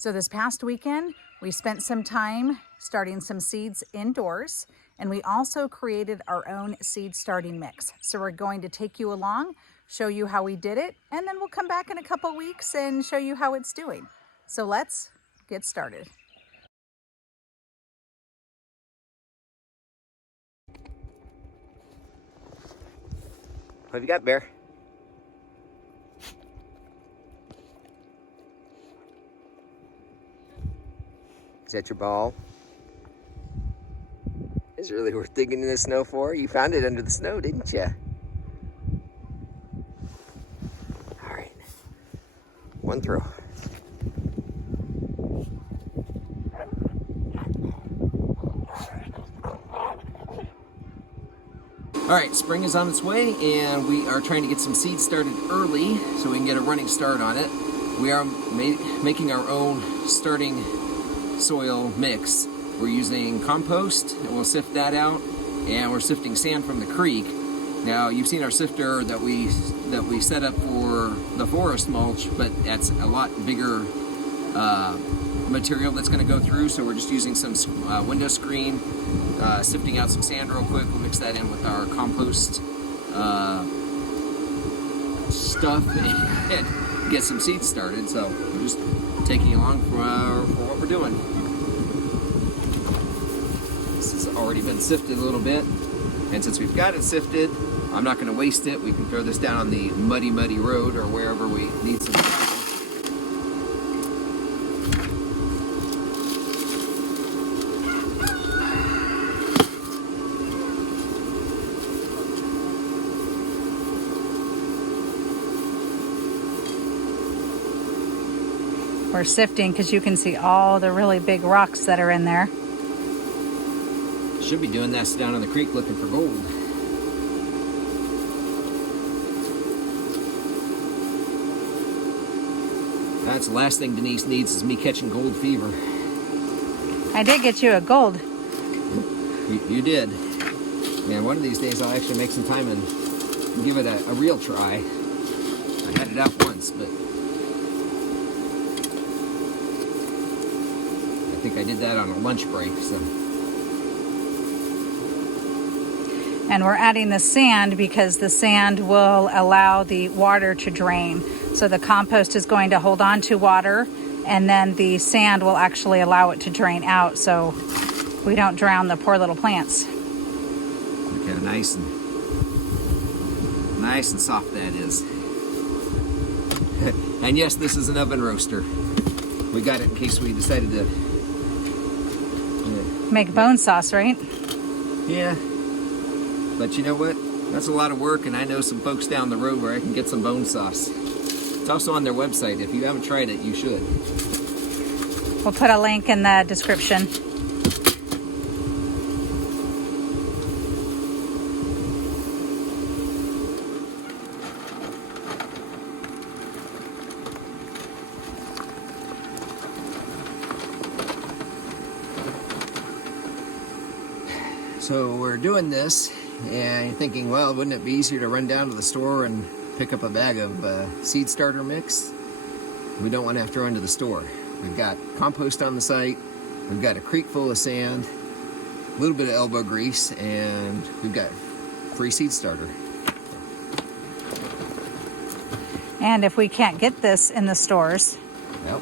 So this past weekend, we spent some time starting some seeds indoors, and we also created our own seed starting mix. So we're going to take you along, show you how we did it, and then we'll come back in a couple weeks and show you how it's doing. So let's get started. What have you got, Bear? Is that your ball? Is it really worth digging in the snow for? You found it under the snow, didn't you? All right. One throw. All right, spring is on its way, and we are trying to get some seeds started early so we can get a running start on it. We are making our own starting soil mix. We're using compost, and we'll sift that out, and we're sifting sand from the creek. Now, you've seen our sifter that we set up for the forest mulch, but that's a lot bigger material that's going to go through, so we're just using some window screen, sifting out some sand real quick. We'll mix that in with our compost stuff and get some seeds started. So we're just taking you along for what we're doing. This has already been sifted a little bit, and since we've got it sifted, I'm not going to waste it. We can throw this down on the muddy road or wherever we need some. We're sifting because you can see all the really big rocks that are in there. Should be doing that down on the creek looking for gold. That's the last thing Denise needs is me catching gold fever. I did get you a gold. You did. Man, one of these days I'll actually make some time and give it a real try. I had it out once, but I think I did that on a lunch break. So. And we're adding the sand because the sand will allow the water to drain. So the compost is going to hold on to water, and then the sand will actually allow it to drain out so we don't drown the poor little plants. Look how nice and soft that is. And yes, this is an oven roaster. We got it in case we decided to make bone sauce, right? Yeah. But you know what? That's a lot of work, and I know some folks down the road where I can get some bone sauce. It's also on their website. If you haven't tried it, you should. We'll put a link in the description. So we're doing this, and you're thinking, well, wouldn't it be easier to run down to the store and pick up a bag of seed starter mix? We don't want to have to run to the store. We've got compost on the site, we've got a creek full of sand, a little bit of elbow grease, and we've got free seed starter. And if we can't get this in the stores, Yep.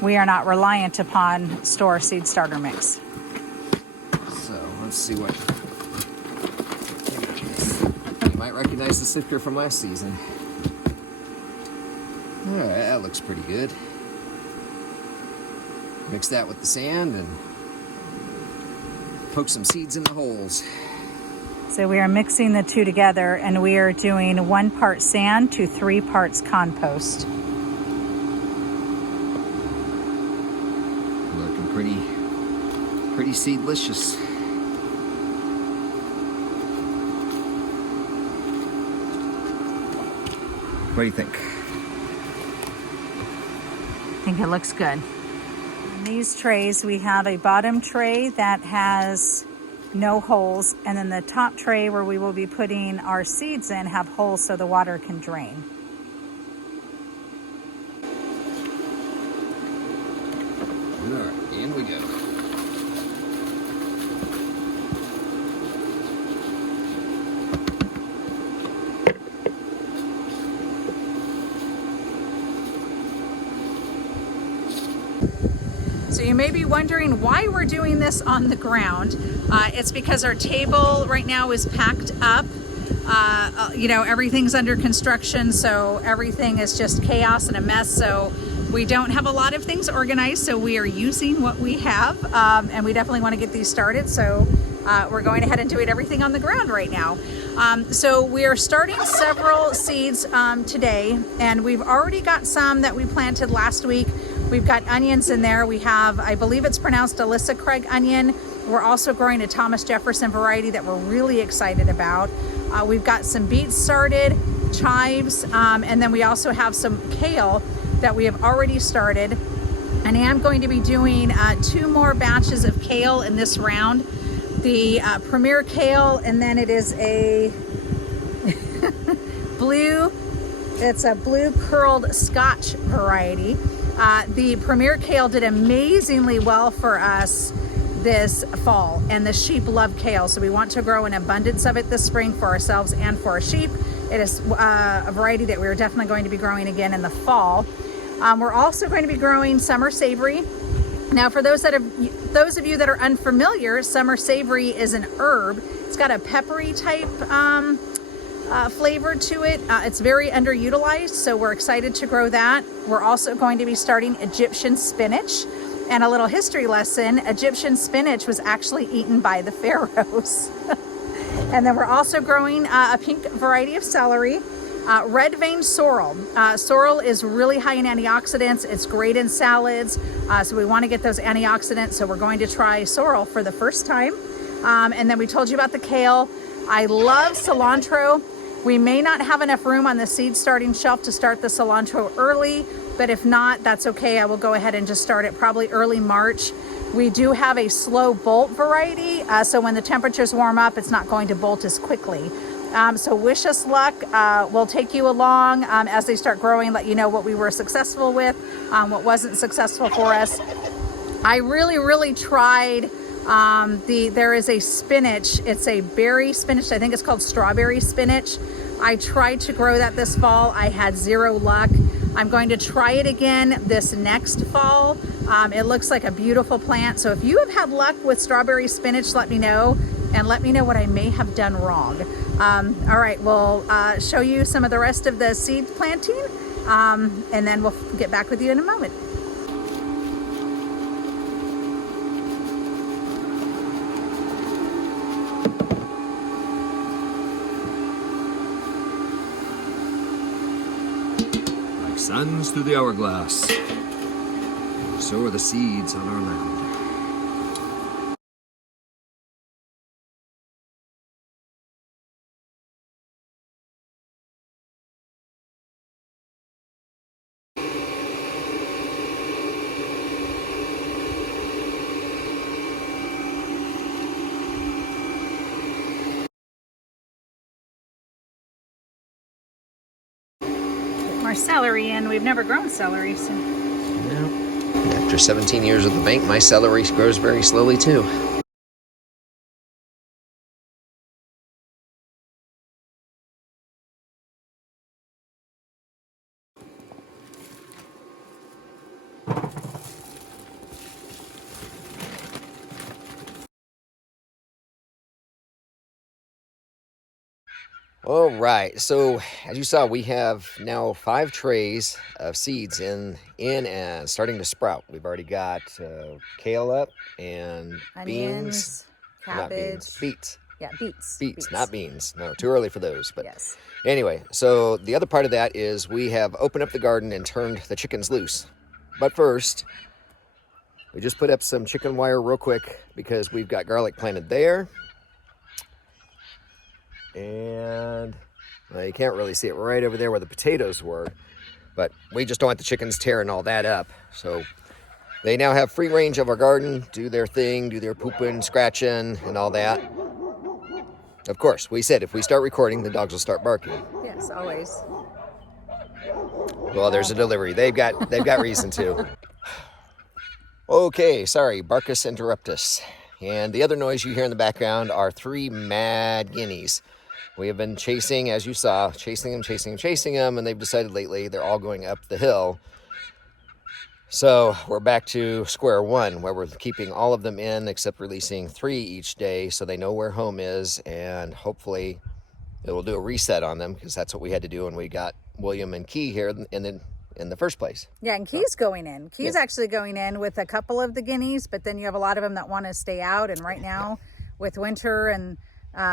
we are not reliant upon store seed starter mix. So let's see what. You might recognize the sifter from last season. All right, that looks pretty good. Mix that with the sand and poke some seeds in the holes. So we are mixing the two together, and we are doing 1 part sand to 3 parts compost. Looking pretty seedlicious. What do you think? I think it looks good. In these trays, we have a bottom tray that has no holes, and then the top tray where we will be putting our seeds in have holes so the water can drain. So you may be wondering why we're doing this on the ground. It's because our table right now is packed up. You know, everything's under construction, so everything is just chaos and a mess. So we don't have a lot of things organized, so we are using what we have, and we definitely want to get these started. So we're going ahead and doing everything on the ground right now. So we are starting several seeds today, and we've already got some that we planted last week. We've got onions in there. We have, I believe it's pronounced Alyssa Craig onion. We're also growing a Thomas Jefferson variety that we're really excited about. We've got some beets started, chives, and then we also have some kale that we have already started. And I am going to be doing 2 more batches of kale in this round. The Premier Kale, and then it is a it's a blue curled Scotch variety. The Premier Kale did amazingly well for us this fall, and the sheep love kale, so we want to grow an abundance of it this spring for ourselves and for our sheep. It is a variety that we're definitely going to be growing again in the fall. We're also going to be growing summer savory. Now, for those of you that are unfamiliar, summer savory is an herb. It's got a peppery type flavor to it. It's very underutilized, so we're excited to grow that. We're also going to be starting Egyptian spinach. And a little history lesson, Egyptian spinach was actually eaten by the pharaohs. And then we're also growing a pink variety of celery, red vein sorrel. Sorrel is really high in antioxidants. It's great in salads. So we want to get those antioxidants. So we're going to try sorrel for the first time. And then we told you about the kale. I love cilantro. We may not have enough room on the seed starting shelf to start the cilantro early, but if not, that's okay. I will go ahead and just start it probably early March. We do have a slow bolt variety, so when the temperatures warm up, it's not going to bolt as quickly. So wish us luck. We'll take you along as they start growing, let you know what we were successful with, what wasn't successful for us. I really tried there is a spinach. It's a berry spinach. I think it's called strawberry spinach. I tried to grow that this fall. I had 0 luck. I'm going to try it again this next fall. It looks like a beautiful plant. So if you have had luck with strawberry spinach, let me know, and let me know what I may have done wrong. All right, we'll show you some of the rest of the seed planting, and then we'll get back with you in a moment. Suns through the hourglass. So are the seeds on our land. More celery in. We've never grown celery, so. Yeah. After 17 years at the bank, my celery grows very slowly too. All right, so as you saw, we have now 5 trays of seeds in and starting to sprout. We've already got kale up and Onions, beans, not cabbage, beans, beets. Yeah, beets. Beets, not beans. No, too early for those. But yes. Anyway, so the other part of that is we have opened up the garden and turned the chickens loose. But first, we just put up some chicken wire real quick because we've got garlic planted there. And well, you can't really see it right over there where the potatoes were, but we just don't want the chickens tearing all that up. So they now have free range of our garden, do their thing, do their pooping, scratching, and all that. Of course, we said if we start recording, the dogs will start barking. Yes, always. Well, there's a delivery. They've got reason to. Okay, sorry, Barcus interruptus. And the other noise you hear in the background are 3 mad guineas. We have been chasing, as you saw, chasing them, and they've decided lately they're all going up the hill. So we're back to square one, where we're keeping all of them in except releasing 3 each day so they know where home is, and hopefully it will do a reset on them, because that's what we had to do when we got William and Key here in the first place. Yeah, and Key's going in. Key's actually going in with a couple of the guineas, but then you have a lot of them that want to stay out, and right now with winter and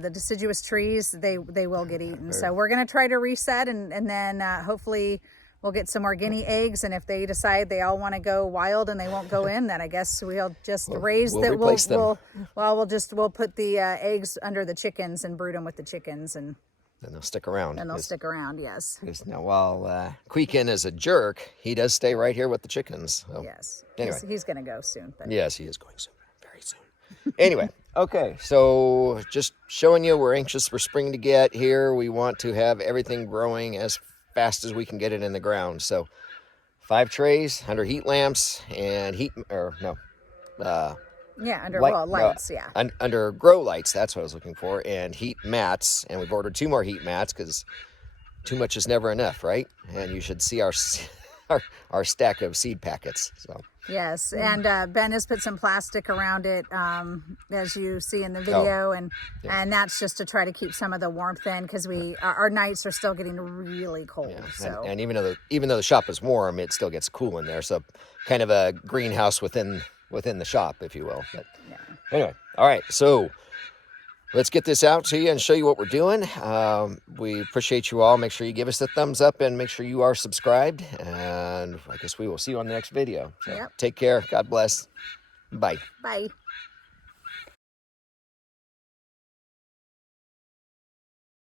the deciduous trees, they will get eaten. So we're going to try to reset, and then hopefully we'll get some more guinea eggs, and if they decide they all want to go wild and they won't go in, then I guess we'll just raise we'll that. replace them. We'll put the eggs under the chickens and brood them with the chickens, and Then they'll stick around. they'll stick around. Yes. Now, while Queekin is a jerk, he does stay right here with the chickens. So. Yes. Anyway. He's going to go soon. But. Yes, he is going soon, very soon. Anyway, okay, so just showing you we're anxious for spring to get here. We want to have everything growing as fast as we can get it in the ground. So 5 trays under heat lamps and lights, under grow lights, that's what I was looking for, and heat mats. And we've ordered 2 more heat mats because too much is never enough, right? And you should see our stack of seed packets. So yes, and Ben has put some plastic around it, as you see in the video, and that's just to try to keep some of the warmth in, because our nights are still getting really cold. Yeah. So and even though the shop is warm, it still gets cool in there. So kind of a greenhouse within the shop, if you will. But anyway, all right, so let's get this out to you and show you what we're doing. We appreciate you all. Make sure you give us a thumbs up and make sure you are subscribed. And I guess we will see you on the next video. So take care. God bless. Bye. Bye.